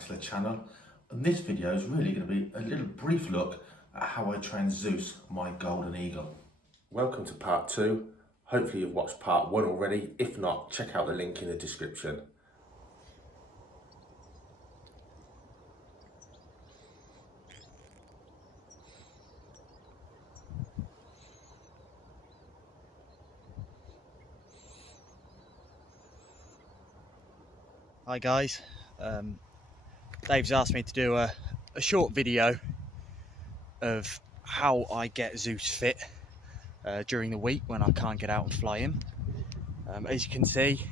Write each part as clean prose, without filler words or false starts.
back to the channel, and this video is really going to be a little brief look at how I train Zeus, my golden eagle. Welcome to part 2. Hopefully you've watched part 1 already. If not, check out the link in the description. Hi guys, Dave's asked me to do a short video of how I get Zeus fit during the week when I can't get out and fly him. As you can see,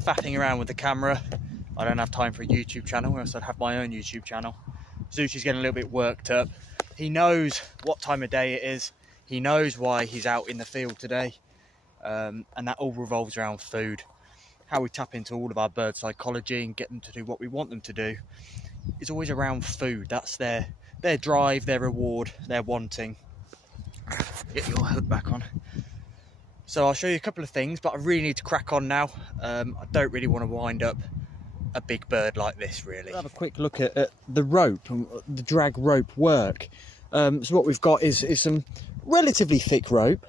faffing around with the camera. I don't have time for a YouTube channel, or else I'd have my own YouTube channel. Zeus is getting a little bit worked up. He knows what time of day it is. He knows why he's out in the field today, and that all revolves around food. How we tap into all of our bird psychology and get them to do what we want them to do is always around food. That's their drive, their reward, their wanting. Get your hook back on. So I'll show you a couple of things, but I really need to crack on now. I don't really want to wind up a big bird like this, really. We'll have a quick look at the rope and the drag rope work. So what we've got is some relatively thick rope,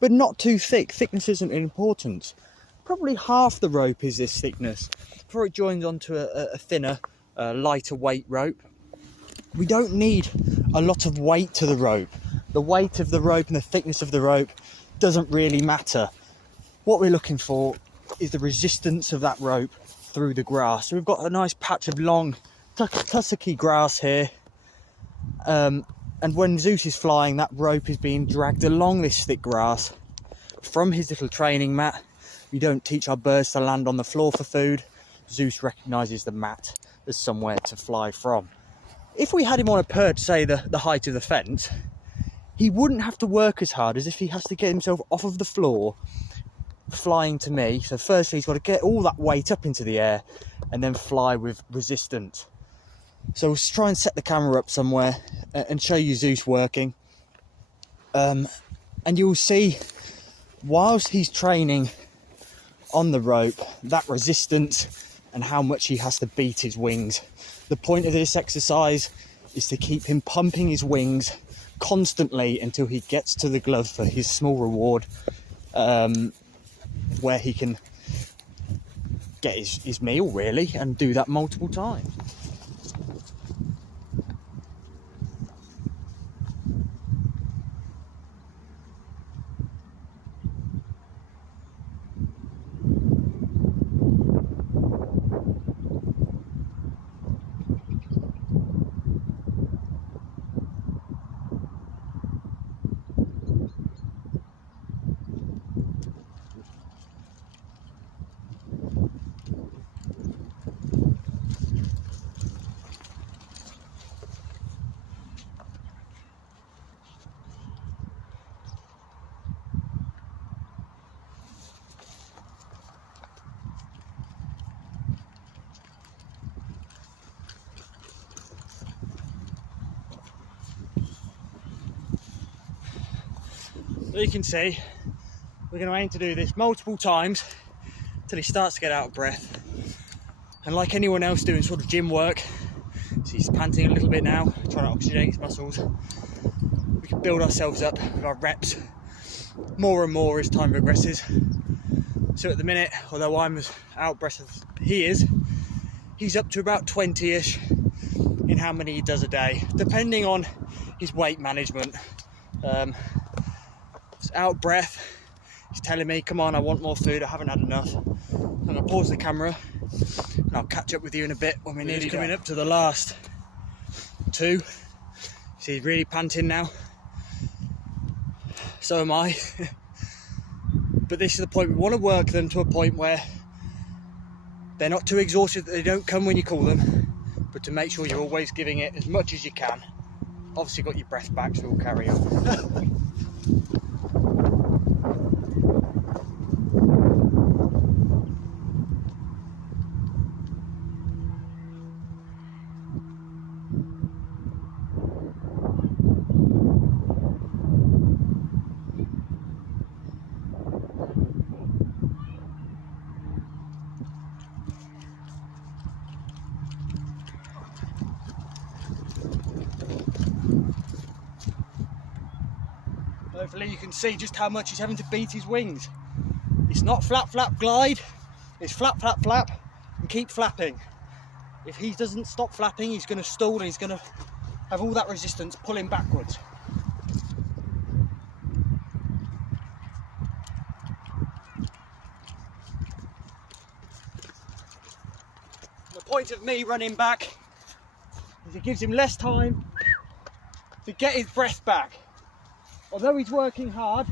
but not too thick. Thickness isn't important. Probably half the rope is this thickness before it joins onto a thinner, lighter weight rope. We don't need a lot of weight to the rope. The weight of the rope and the thickness of the rope doesn't really matter. What we're looking for is the resistance of that rope through the grass. So we've got a nice patch of long tussocky grass here, and when Zeus is flying, that rope is being dragged along this thick grass from his little training mat. We don't teach our birds to land on the floor for food. Zeus recognises the mat as somewhere to fly from. If we had him on a perch, say the height of the fence, he wouldn't have to work as hard as if he has to get himself off of the floor flying to me. So firstly, he's got to get all that weight up into the air and then fly with resistance. So we'll try and set the camera up somewhere and show you Zeus working. And you'll see, whilst he's training on the rope, that resistance and how much he has to beat his wings. The point of this exercise is to keep him pumping his wings constantly until he gets to the glove for his small reward, where he can get his meal, really, and do that multiple times. So you can see, we're going to aim to do this multiple times till he starts to get out of breath. And like anyone else doing sort of gym work, so he's panting a little bit now, trying to oxygenate his muscles. We can build ourselves up with our reps more and more as time progresses. So at the minute, although I'm as out of breath as he is, he's up to about 20-ish in how many he does a day, depending on his weight management. Out of breath, he's telling me, come on, I want more food, I haven't had enough. I'm going to pause the camera and I'll catch up with you in a bit when we're nearly coming up to the last 2. See, he's really panting now. So am I. But this is the point, we want to work them to a point where they're not too exhausted that they don't come when you call them, but to make sure you're always giving it as much as you can. Obviously got your breath back, so we'll carry on. Hopefully you can see just how much he's having to beat his wings. It's not flap, flap, glide. It's flap, flap, flap, and keep flapping. If he doesn't stop flapping, he's going to stall and he's going to have all that resistance pulling backwards. The point of me running back is it gives him less time to get his breath back. Although he's working hard,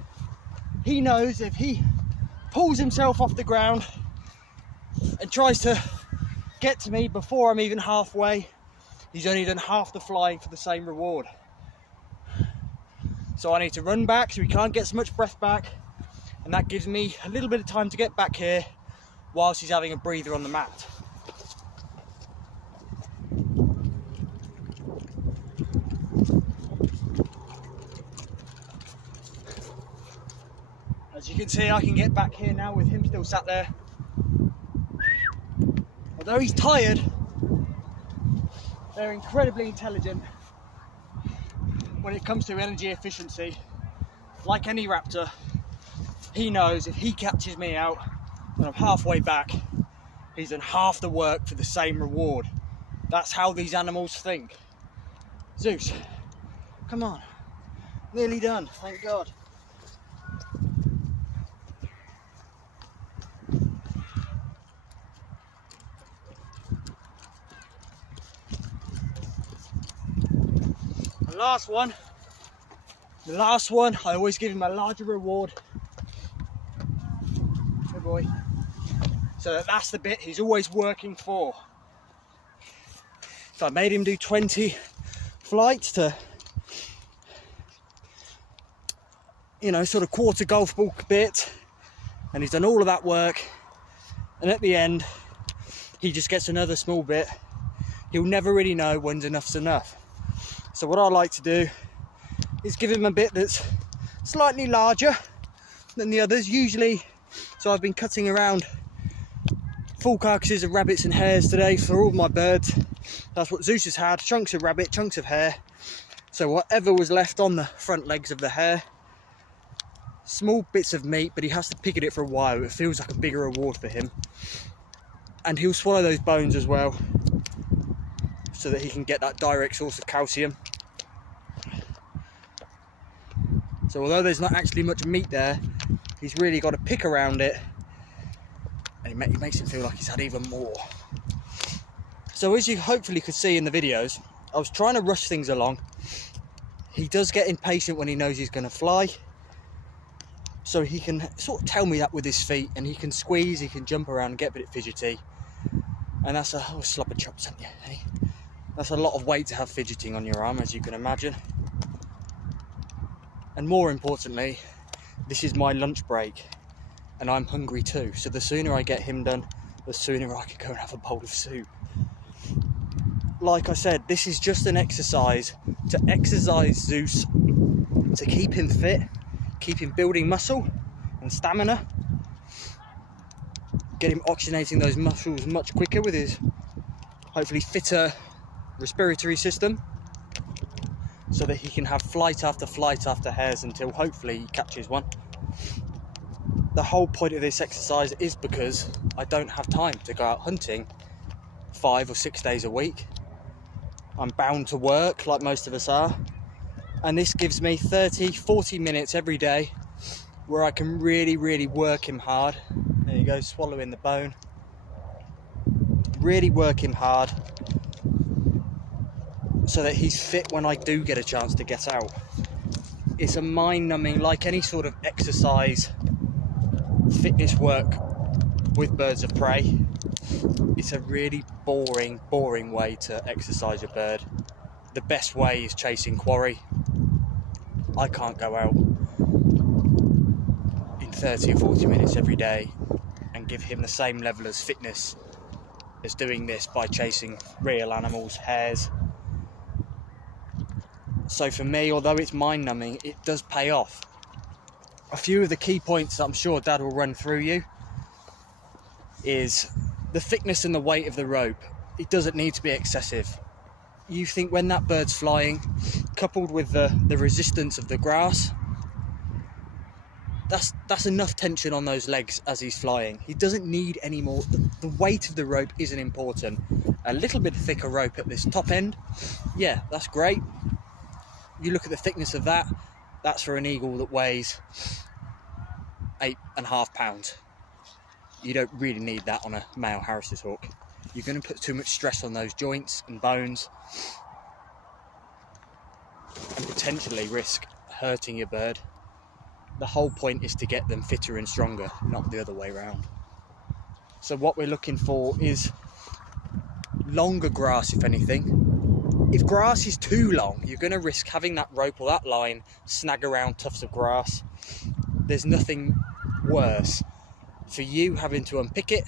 he knows if he pulls himself off the ground and tries to get to me before I'm even halfway, he's only done half the flying for the same reward. So I need to run back so he can't get so much breath back, and that gives me a little bit of time to get back here whilst he's having a breather on the mat. As you can see, I can get back here now with him still sat there. Although he's tired, they're incredibly intelligent when it comes to energy efficiency. Like any raptor, he knows if he catches me out when I'm halfway back, he's done half the work for the same reward. That's how these animals think. Zeus, come on. Nearly done, thank God. The last one, I always give him a larger reward. Good boy. So that's the bit he's always working for. If I made him do 20 flights to, you know, sort of quarter golf ball bit, and he's done all of that work, and at the end, he just gets another small bit, he'll never really know when's enough's enough. So what I like to do is give him a bit that's slightly larger than the others, usually. So I've been cutting around full carcasses of rabbits and hares today for all my birds. That's what Zeus has had, chunks of rabbit, chunks of hare. So whatever was left on the front legs of the hare, small bits of meat, but he has to pick at it for a while. It feels like a bigger reward for him. And he'll swallow those bones as well, so that he can get that direct source of calcium. So although there's not actually much meat there, he's really got to pick around it, and he makes him feel like he's had even more. So as you hopefully could see in the videos, I was trying to rush things along. He does get impatient when he knows he's going to fly, so he can sort of tell me that with his feet, and he can squeeze, he can jump around and get a bit fidgety, and that's a slop of chops, haven't you? Hey? That's a lot of weight to have fidgeting on your arm, as you can imagine. And more importantly, this is my lunch break, and I'm hungry too. So the sooner I get him done, the sooner I can go and have a bowl of soup. Like I said, this is just an exercise to exercise Zeus, to keep him fit, keep him building muscle and stamina, get him oxygenating those muscles much quicker with his hopefully fitter respiratory system, so that he can have flight after hares until hopefully he catches one. The whole point of this exercise is because I don't have time to go out hunting 5 or 6 days a week. I'm bound to work like most of us are, and this gives me 30-40 minutes every day where I can really work him hard. There you go, swallowing the bone. Really work him hard, so that he's fit when I do get a chance to get out. It's a mind-numbing, like any sort of exercise, fitness work with birds of prey. It's a really boring way to exercise a bird. The best way is chasing quarry. I can't go out in 30 or 40 minutes every day and give him the same level of fitness as doing this by chasing real animals, hares. So for me, although it's mind-numbing, it does pay off. A few of the key points that I'm sure Dad will run through you is the thickness and the weight of the rope. It doesn't need to be excessive. You think when that bird's flying, coupled with the resistance of the grass, that's enough tension on those legs as he's flying. He doesn't need any more. The weight of the rope isn't important. A little bit thicker rope at this top end, yeah, that's great. You look at the thickness of that, that's for an eagle that weighs 8.5 pounds. You don't really need that on a male Harris's hawk. You're going to put too much stress on those joints and bones and potentially risk hurting your bird. The whole point is to get them fitter and stronger, not the other way around. So what we're looking for is longer grass, if anything. If grass is too long, you're going to risk having that rope or that line snag around tufts of grass. There's nothing worse for you having to unpick it,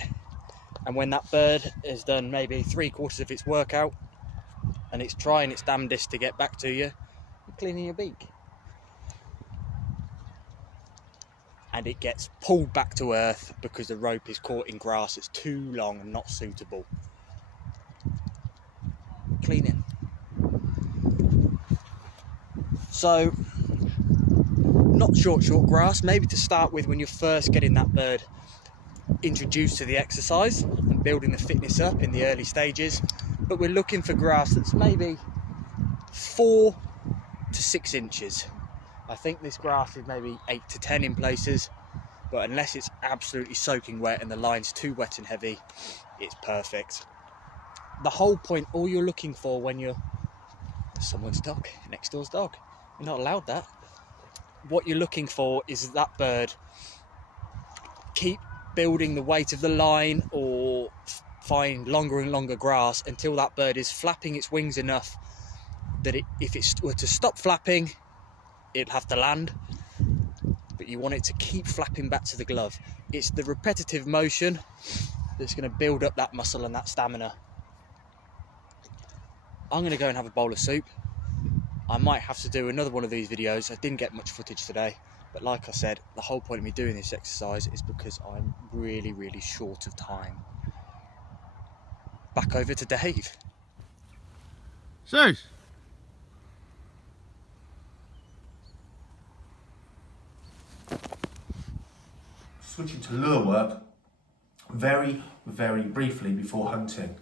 and when that bird has done maybe 3/4 of its workout and it's trying its damnedest to get back to you, you're cleaning your beak. And it gets pulled back to earth because the rope is caught in grass that's too long and not suitable. Cleaning. So, not short grass, maybe to start with when you're first getting that bird introduced to the exercise and building the fitness up in the early stages. But we're looking for grass that's maybe 4 to 6 inches. I think this grass is maybe 8 to 10 in places, but unless it's absolutely soaking wet and the line's too wet and heavy, it's perfect. The whole point, all you're looking for when you're someone's dog, next door's dog, you're not allowed that. What you're looking for is that bird keep building the weight of the line or find longer and longer grass until that bird is flapping its wings enough that if it were to stop flapping, it'll have to land, but you want it to keep flapping back to the glove. It's the repetitive motion that's going to build up that muscle and that stamina. I'm going to go and have a bowl of soup. I might have to do another one of these videos. I didn't get much footage today, but like I said, the whole point of me doing this exercise is because I'm really, really short of time. Back over to Dave. Zeus! Switching to lure work very, very briefly before hunting.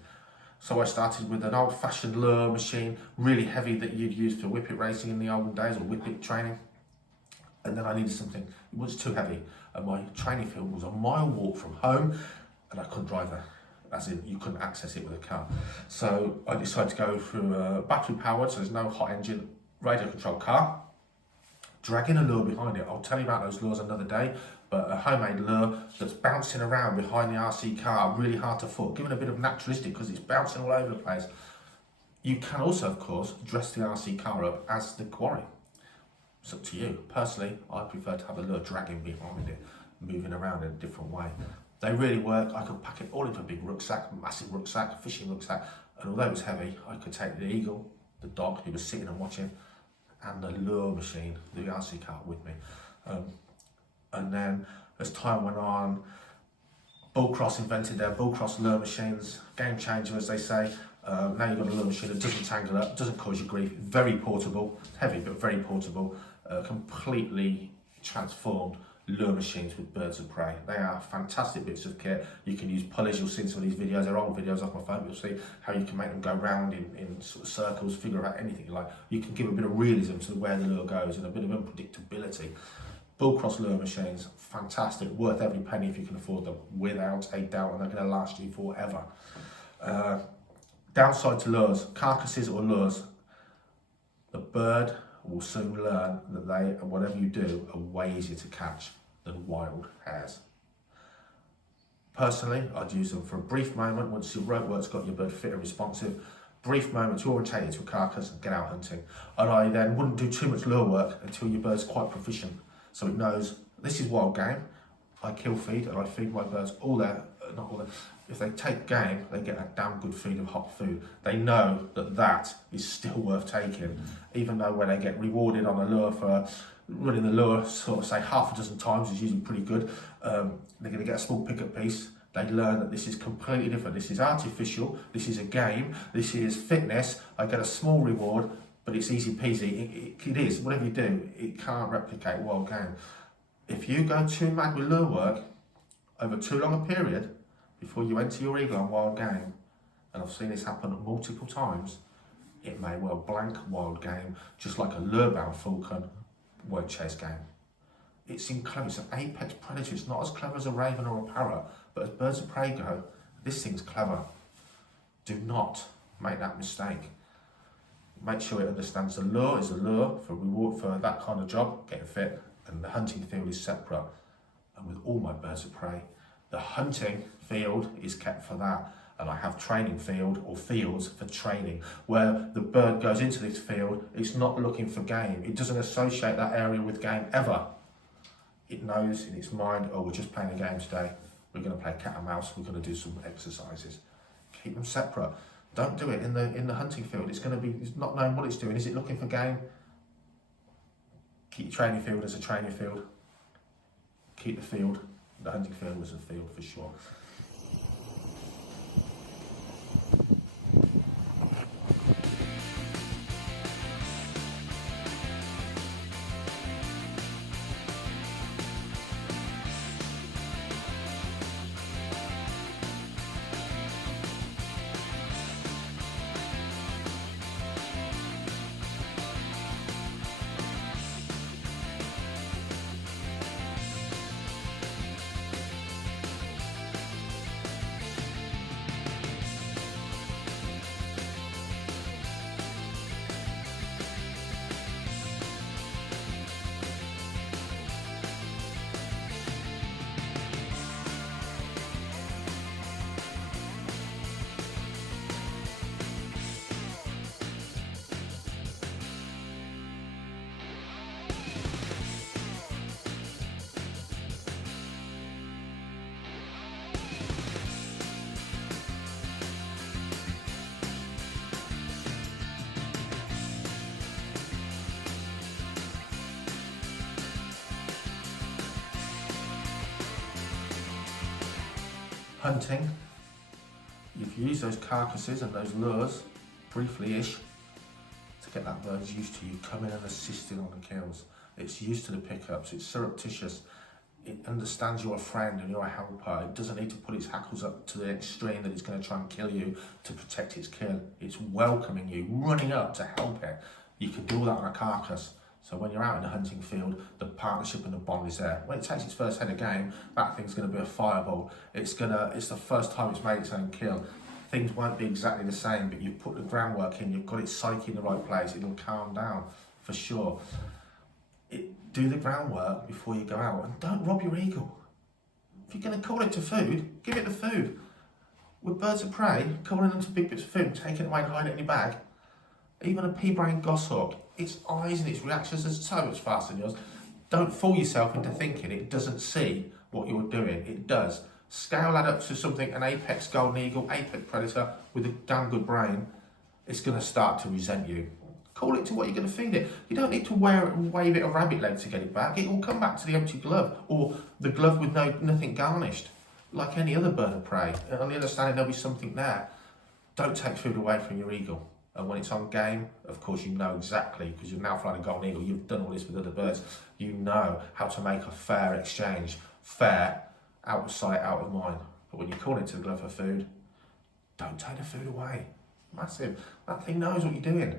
So I started with an old-fashioned lure machine, really heavy, that you'd use for whippet racing in the olden days, or whippet training. And then I needed something, it was too heavy. And my training field was a mile walk from home, and I couldn't drive there. As in, you couldn't access it with a car. So I decided to go through a battery-powered, so there's no hot engine, radio-controlled car, dragging a lure behind it. I'll tell you about those lures another day, but a homemade lure that's bouncing around behind the RC car, really hard to foot, giving a bit of naturalistic because it's bouncing all over the place. You can also, of course, dress the RC car up as the quarry. It's up to you. Personally, I prefer to have a lure dragging behind it, moving around in a different way. They really work. I could pack it all into a big rucksack, massive rucksack, fishing rucksack, and although it was heavy, I could take the eagle, the dog who was sitting and watching, and the lure machine, the RC car with me. And then as time went on, Bullcross invented their Bullcross lure machines, game changer as they say. Now you've got a lure machine that doesn't tangle up, doesn't cause you grief, very portable, heavy but very portable, completely transformed lure machines with birds of prey. They are fantastic bits of kit. You can use pulleys, you'll see in some of these videos, they're old videos off my phone, you'll see how you can make them go round in sort of circles, figure out anything you like. You can give a bit of realism to where the lure goes and a bit of unpredictability. Bullcross lure machines, fantastic, worth every penny if you can afford them, without a doubt, and they're going to last you forever. Downside to lures, carcasses or lures, the bird will soon learn that they, whatever you do, are way easier to catch than wild hares. Personally, I'd use them for a brief moment, once your rope work's got your bird fit and responsive, brief moment to orientate it to a carcass and get out hunting. And I then wouldn't do too much lure work until your bird's quite proficient. So it knows, this is wild game, I kill feed and I feed my birds all their, not all their, if they take game, they get a damn good feed of hot food. They know that that is still worth taking, even though when they get rewarded on a lure for running the lure, sort of say half a dozen times is usually pretty good, they're going to get a small pickup piece. They learn that this is completely different. This is artificial, this is a game, this is fitness. I get a small reward, but it's easy peasy. It is, whatever you do, it can't replicate wild game. If you go too mad with lure work over too long a period before you enter your eagle on wild game, and I've seen this happen multiple times, it may well blank wild game, just like a lure-bound falcon won't chase game. It's clever, it's an apex predator. It's not as clever as a raven or a parrot, but as birds of prey go, this thing's clever. Do not make that mistake. Make sure it understands the lure is a lure for reward for that kind of job, getting fit, and the hunting field is separate. And with all my birds of prey, the hunting field is kept for that. And I have training field or fields for training, where the bird goes into this field, it's not looking for game. It doesn't associate that area with game ever. It knows in its mind, oh, we're just playing a game today. We're going to play cat and mouse. We're going to do some exercises. Keep them separate. Don't do it in the hunting field. It's not knowing what it's doing. Is it looking for game? Keep your training field as a training field. Keep the hunting field as a field for sure. Hunting, you've used those carcasses and those lures briefly-ish to get that bird used to you coming and assisting on the kills. It's used to the pickups, it's surreptitious, it understands you're a friend and you're a helper. It doesn't need to put its hackles up to the extreme that it's going to try and kill you to protect its kill. It's welcoming you, running up to help it. You can do all that on a carcass. So when you're out in the hunting field, the partnership and the bond is there. When it takes its first head of game, that thing's going to be a fireball. It's the first time it's made its own kill. Things won't be exactly the same, but you've put the groundwork in, you've got its psyche in the right place, it'll calm down for sure. Do the groundwork before you go out, and don't rob your eagle. If you're going to call it to food, give it the food. With birds of prey, calling them to big bits of food, taking it away and hiding it in your bag, even a pea-brain goshawk, its eyes and its reactions are so much faster than yours. Don't fool yourself into thinking it doesn't see what you're doing. It does. Scale that up to something, an apex golden eagle, apex predator with a damn good brain, it's going to start to resent you. Call it to what you're going to feed it. You don't need to wave it a rabbit leg to get it back. It will come back to the empty glove, or the glove with nothing garnished, like any other bird of prey. And on the understanding there'll be something there. Don't take food away from your eagle. And when it's on game, of course, you know exactly, because you're now flying a golden eagle, you've done all this with other birds, you know how to make a fair exchange. Fair, out of sight, out of mind. But when you call into the glove for food, don't take the food away. Massive. That thing knows what you're doing.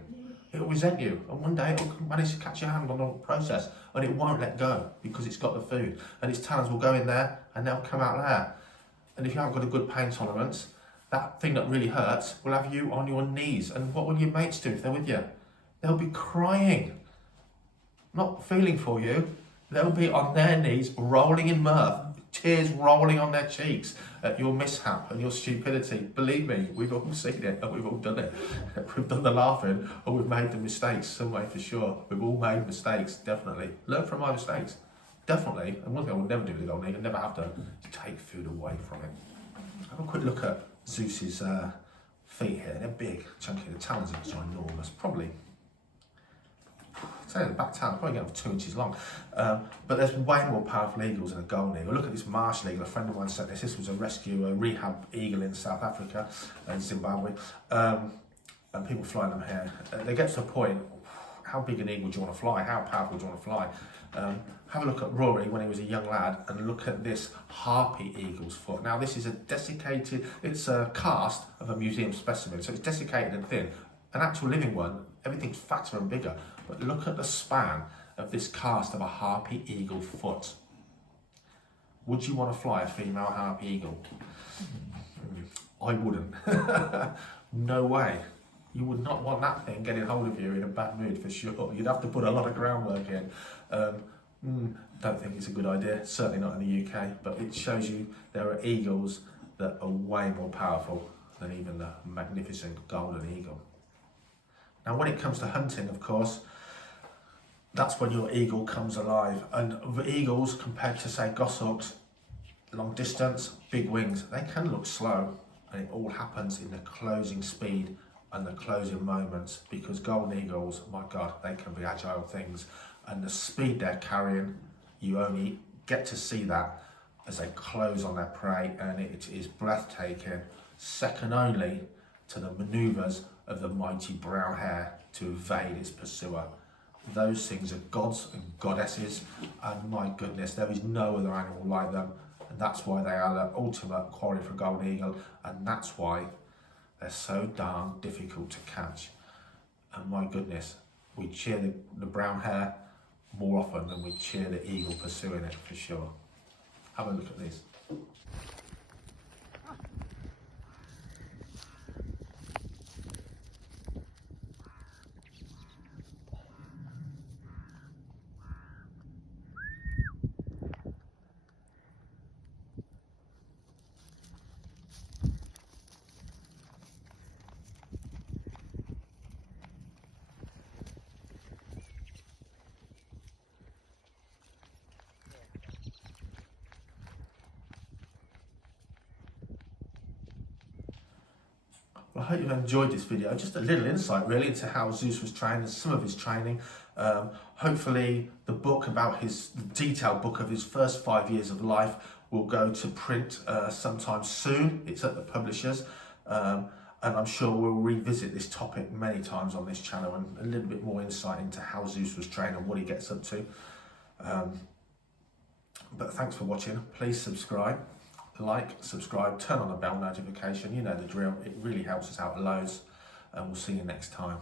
It'll resent you, and one day it'll manage to catch your hand on the process, and it won't let go because it's got the food. And its talons will go in there, and they'll come out there. And if you haven't got a good pain tolerance, that thing that really hurts will have you on your knees. And what will your mates do if they're with you? They'll be crying, not feeling for you. They'll be on their knees, rolling in mirth, tears rolling on their cheeks at your mishap and your stupidity. Believe me, we've all seen it and we've all done it. We've done the laughing or we've made the mistakes some way for sure. We've all made mistakes, definitely. Learn from my mistakes, definitely. And one thing I would never do with the golden eagle, never have done, is take food away from it. Have a quick look at Zeus's feet here. They're big, chunky. The talons are ginormous. Probably, say the back talon, probably get 2 inches long. But there's way more powerful eagles than a golden eagle. Look at this martial eagle. A friend of mine sent this. This was a rehab eagle in South Africa and Zimbabwe. And people flying them here. They get to a point, how big an eagle do you want to fly? How powerful do you want to fly? Have a look at Rory when he was a young lad and look at this harpy eagle's foot. Now this is it's a cast of a museum specimen, so it's desiccated and thin. An actual living one, everything's fatter and bigger, but look at the span of this cast of a harpy eagle foot. Would you want to fly a female harpy eagle? I wouldn't. No way. You would not want that thing getting hold of you in a bad mood for sure. You'd have to put a lot of groundwork in. Don't think it's a good idea, certainly not in the UK, but it shows you there are eagles that are way more powerful than even the magnificent golden eagle. Now when it comes to hunting, of course, that's when your eagle comes alive. And the eagles, compared to say goshawks, long distance, big wings, they can look slow, and it all happens in the closing speed and the closing moments, because golden eagles, my God, they can be agile things, and the speed they're carrying, you only get to see that as they close on their prey, and it is breathtaking, second only to the manoeuvres of the mighty brown hare to evade its pursuer. Those things are gods and goddesses, and my goodness, there is no other animal like them, and that's why they are the ultimate quarry for a golden eagle, and that's why they're so darn difficult to catch. And my goodness, we cheer the brown hare more often than we cheer the eagle pursuing it, for sure. Have a look at this. I hope you've enjoyed this video. Just a little insight really into how Zeus was trained and some of his training. Hopefully the book about the detailed book of his first 5 years of life will go to print sometime soon. It's at the publishers. And I'm sure we'll revisit this topic many times on this channel, and a little bit more insight into how Zeus was trained and what he gets up to. But thanks for watching. Please subscribe. Like, subscribe, turn on the bell notification, you know the drill. It really helps us out loads, and we'll see you next time.